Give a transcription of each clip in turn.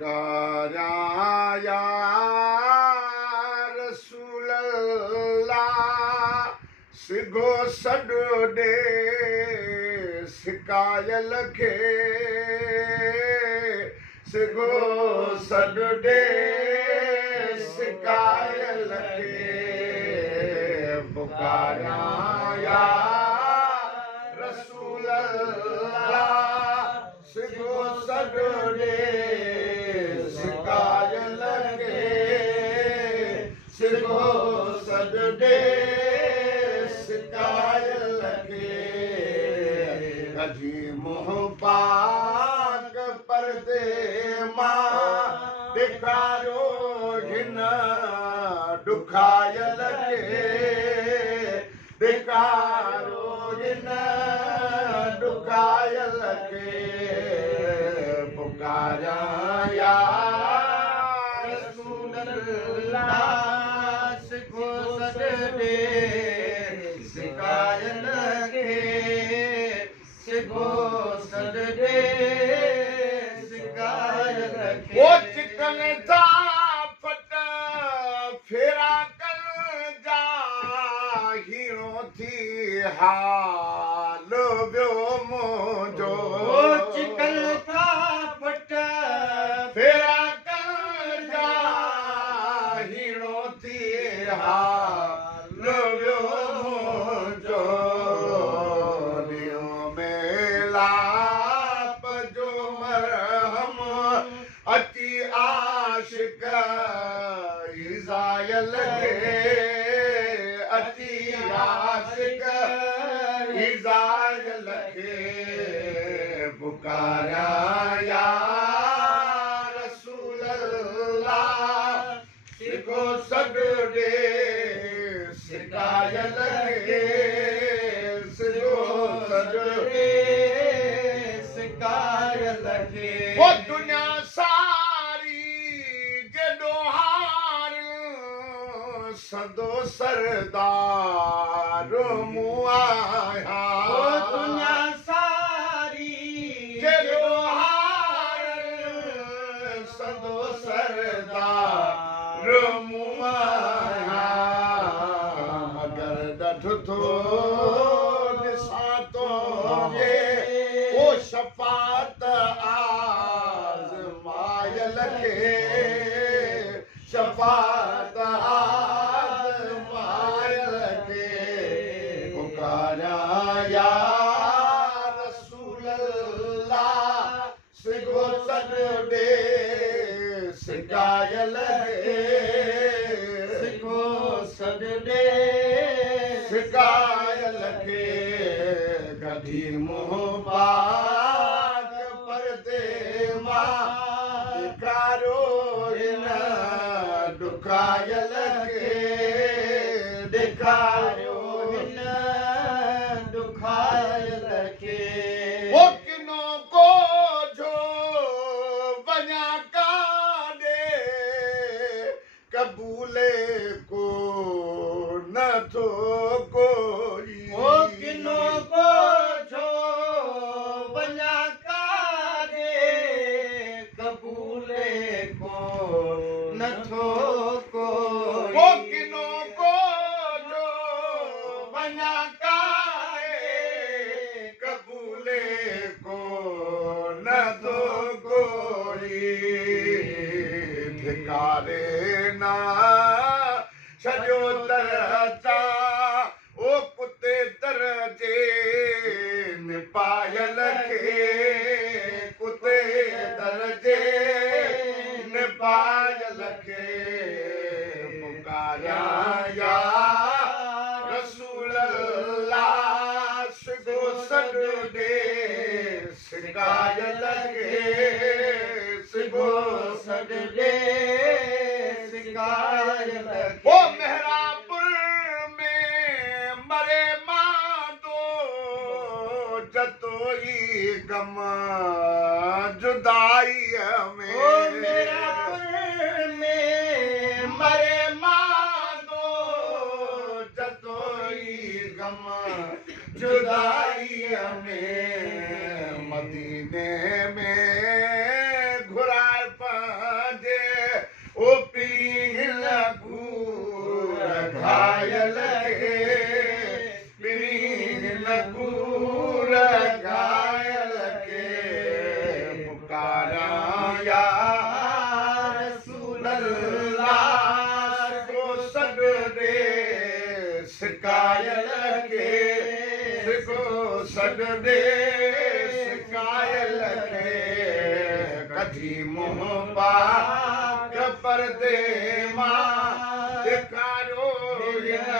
पुकारा या रसूल अल्लाह सिगो सॾो ॾे सिकायल खे सिगो सॾो ॾे सिकायल खे पुकारा या रसूल अल्लाह सिगो सॾो ॾे सिकायल खे सिगो सॾो ॾे सिकायल खे कढी मुंहुं पाक परदे मां ॾेखारियो हिन ॾुखायल खे ॾेखारियो हिन ॾुखायल खे पुकारा या रसूल अल्लाह सिगो सॾो ॾे सिकायल खे सिगो सॾो ॾे सिकायल खे ओ चिकन था फट फेरा कल जा हीरो थी हाल वियो मुंहिंजो चिकन था फट फेरा कल जा हीरो थी हाल वियो मुंहिंजो ॾियो मेलाप जो मरहम अची आशिक इज़ायल खे अची आशिक इज़ायल खे पुकारा या रसूल अल्लाह सिगो सॾो ॾे सिकायल खे सिगो सॾो ॾे सिकायल खे ओ दुनिया सारी जेॾो हार सदो सरदार मूं आहियां दुनिया सारी जेॾो हार सदो सरदार मूं आहियां मगर ॾठ थो ॾिसां थो ओ शफ़ात आज़मायल खे शफ़ात आज़मायल खे पुकारा या रसूल अल्लाह सिगो सॾो ॾे सिकायल खे सिगो सॾो ॾे सिकायल खे कढी मुंहुं पाक परदे मां ॾेखारियो हिन ॾुखायल खे ॾेखारियो हिन ॾुखायल खे ओ किनो को जो वञा काॾे कबूले को नथो कोई ओ किनो को जो वञा काॾे कबूले को नथो कोई ओ किनो को जो वञा काॾे कबूले को नथो कोई धिकारे ना छॾियो दरजा ओ कुते दरजे निपायल खे कुते दरजे निपायल खे पुकारा या रसूल अल्लाह सिगो सॾो ॾे सिकायल खे सिगो सॾो ॾे सिकायल खे ओ मेहरापुर में मरे मांदो जतोई गम जुदाईअ में ओ मेहरापुर में मरे मांदो जतोई गम जुदाईअ में मदीने में घुराए कायल खे सिको सॾ दे कायल खे कढी मुंहुं पाक परदे मां ॾेखारियो हिन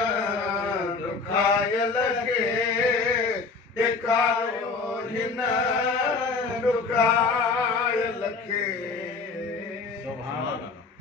ॾुखायल खे ॾेखारियो हिन ॾुखायल